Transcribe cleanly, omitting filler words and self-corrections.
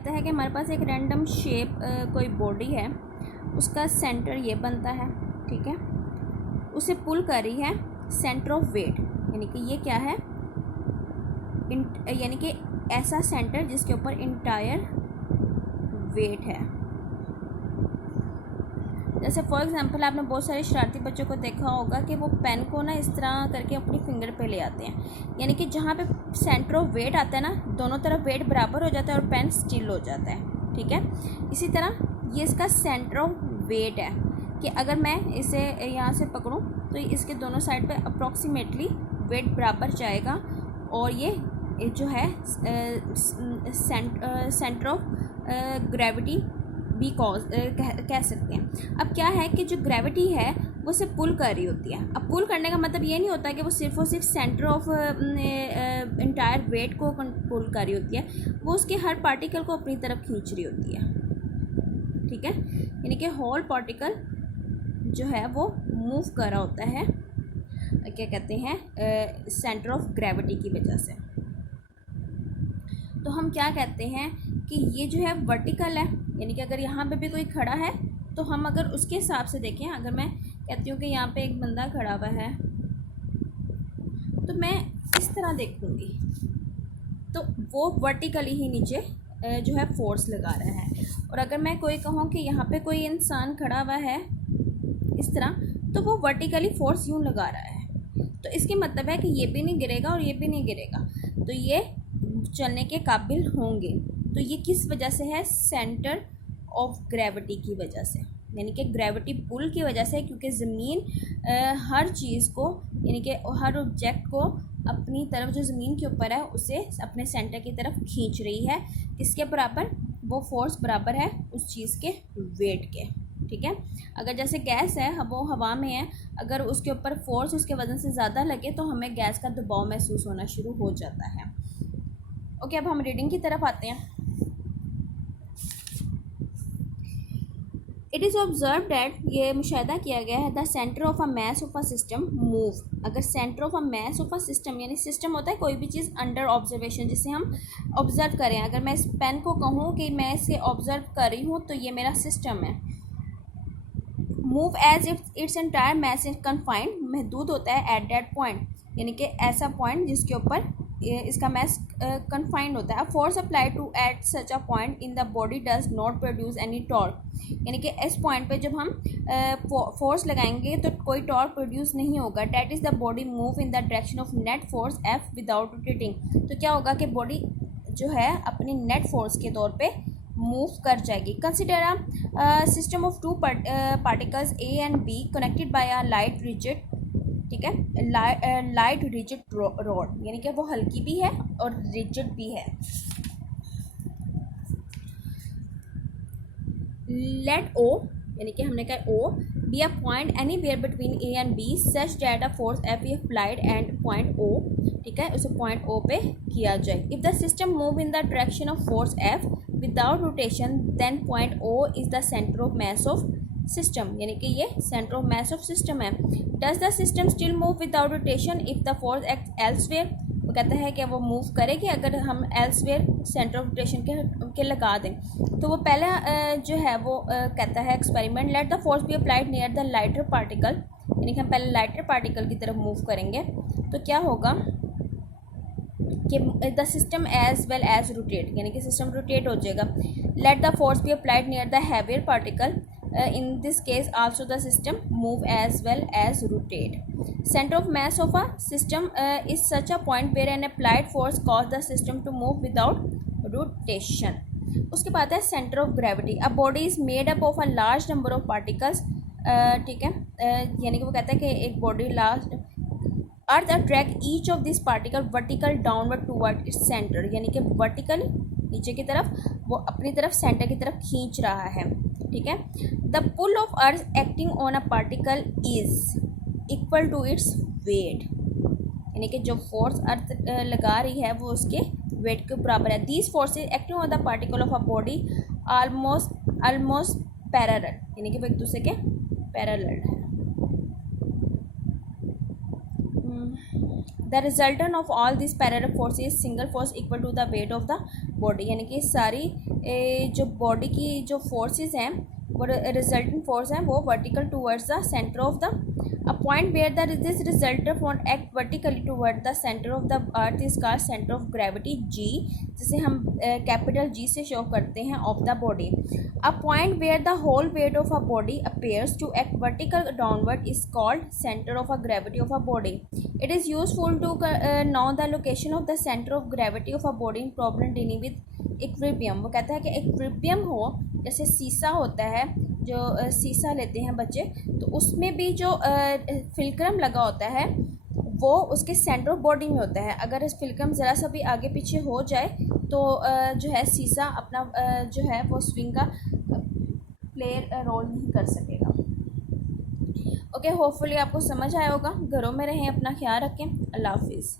कहता है कि हमारे पास एक रैंडम शेप कोई बॉडी है, उसका सेंटर ये बनता है, ठीक है। उसे पुल कर रही है सेंटर ऑफ वेट, यानी कि ये क्या है, यानी कि ऐसा सेंटर जिसके ऊपर इंटायर वेट है। जैसे फॉर एग्जांपल आपने बहुत सारे शरारती बच्चों को देखा होगा कि वो पेन को ना इस तरह करके अपनी फिंगर पे ले आते हैं, यानी कि जहाँ पे सेंटर ऑफ वेट आता है ना, दोनों तरफ वेट बराबर हो जाता है और पेन स्टिल हो जाता है, ठीक है। इसी तरह ये इसका सेंटर ऑफ वेट है कि अगर मैं इसे यहाँ से पकड़ूँ तो इसके दोनों साइड पे अप्रॉक्सीमेटली वेट बराबर जाएगा और ये जो है सेंटर ऑफ ग्रेविटी भी कह सकते हैं। अब क्या है कि जो ग्रेविटी है वो उसे पुल कर रही होती है। अब पुल करने का मतलब ये नहीं होता कि वो सिर्फ और सिर्फ सेंटर ऑफ इंटायर वेट को पुल कर रही होती है, वो उसके हर पार्टिकल को अपनी तरफ खींच रही होती है, ठीक है। यानी कि होल पार्टिकल जो है वो मूव कर रहा होता है, क्या कहते हैं, सेंटर ऑफ ग्रेविटी की वजह से। तो हम क्या कहते हैं कि ये जो है वर्टिकल है, यानी कि अगर यहाँ पे भी कोई खड़ा है तो हम अगर उसके हिसाब से देखें, अगर मैं कहती हूँ कि यहाँ पे एक बंदा खड़ा हुआ है तो मैं इस तरह देखूँगी तो वो वर्टिकली ही नीचे जो है फोर्स लगा रहा है। और अगर मैं कोई कहूँ कि यहाँ पे कोई इंसान खड़ा हुआ है इस तरह, तो वो वर्टिकली फोर्स यूँ लगा रहा है। तो इसके मतलब है कि ये भी नहीं गिरेगा और ये भी नहीं गिरेगा, तो ये चलने के काबिल होंगे। तो ये किस वजह से है, सेंटर ऑफ ग्रेविटी की वजह से, यानी कि ग्रेविटी पुल की वजह से, क्योंकि ज़मीन हर चीज़ को, यानी कि हर ऑब्जेक्ट को अपनी तरफ जो ज़मीन के ऊपर है उसे अपने सेंटर की तरफ खींच रही है। किसके बराबर, वो फोर्स बराबर है उस चीज़ के वेट के, ठीक है। अगर जैसे गैस है, वो हवा में है, अगर उसके ऊपर फोर्स उसके वज़न से ज़्यादा लगे तो हमें गैस का दबाव महसूस होना शुरू हो जाता है। ओके, अब हम रीडिंग की तरफ आते हैं। इट इज़ ऑब्जर्व दैट, ये मुशाहिदा किया गया है, the centre of a mass of a system move. अगर centre of a mass of a system, यानी सिस्टम होता है कोई भी चीज़ अंडर ऑब्जर्वेशन, जिसे हम ऑब्जर्व करें। अगर मैं इस पेन को कहूँ कि मैं इसे ऑब्जर्व कर रही हूँ तो ये मेरा सिस्टम है। Move as if it's entire mass is confined, महदूद होता है एट दैट पॉइंट, यानी कि ऐसा पॉइंट जिसके ऊपर इसका मैस कन्फाइंड होता है। Force apply to at such a point in the body does not produce any torque, यानी कि इस पॉइंट पे जब हम फोर्स लगाएंगे तो कोई टॉर्क प्रोड्यूस नहीं होगा। That is the body move in the direction of net force F without rotating. तो क्या होगा कि बॉडी जो है अपनी नेट फोर्स के तौर पे मूव कर जाएगी। Consider a system of two particles A and be connected by a light rigid, ठीक है, लाइट रिजिड रॉड, यानी कि वो हल्की भी है और रिजिड भी है। लेट ओ, यानी कि हमने कहा O be a point anywhere between A and B such that a force F is applied and point O, ठीक है, उसे पॉइंट ओ पे किया जाए। If the system move in the direction of force F without rotation then point O is the centre of mass of system, यानी कि ये centre of mass of system है। Does the system still move without rotation if the force act elsewhere, वो कहता है कि वो move करेगी अगर हम एल्सवेयर सेंटर ऑफ रोटेशन के लगा दें। तो वो पहला जो है वो कहता है experiment, late the force be applied near the lighter particle, यानी कि हम पहले लाइटर पार्टिकल की तरफ मूव करेंगे तो क्या होगा कि the system as well as rotate, यानी कि सिस्टम रोटेट हो जाएगा। Let the force be applied near the heavier particle, in this case also the system move as well as rotate. Center of mass of a system is such a point where an applied force cause the system to move without rotation. उसके बाद है center of gravity. A body is made up of a large number of particles, ठीक है, यानी कि वो कहता है कि एक body large earth attract each of this particle vertical downward toward its centre, यानी कि वर्टिकल नीचे की तरफ वो अपनी तरफ सेंटर की तरफ खींच रहा है, ठीक है। The pull of earth acting on a particle is equal to its weight, यानी कि जो फोर्स अर्थ लगा रही है वो उसके वेट के बराबर है। These forces acting on the particle of a body almost parallel, यानी कि वो एक दूसरे के पैरेलल है। The resultant of all this parallel forces single force equal to the weight of the body, यानी कि सारी जो बॉडी की जो फोर्सेस हैं वो रिजल्टेंट फोर्स हैं वो vertical towards the centre of the a point where the this resultant force act vertically toward the centre of the earth is called centre of gravity G, जिसे हम capital G से show करते हैं of the body. A point where the whole weight of a body appears to act vertical downward is called centre of a gravity of a body. It is useful to know the location of the centre of gravity of a body in problem dealing with equilibrium. वो कहता है कि equilibrium हो, जैसे सीसा होता है, जो सीसा लेते हैं बच्चे, तो उसमें भी जो फिल्क्रम लगा होता है वो उसके सेंटर ऑफ बॉडी में होता है। अगर इस फिल्क्रम ज़रा सा भी आगे पीछे हो जाए तो जो है सीसा अपना जो है वो स्विंग का प्ले रोल नहीं कर सकेगा। ओके, होपफुली आपको समझ आया होगा। घरों में रहें, अपना ख्याल रखें। अल्लाह हाफिज़।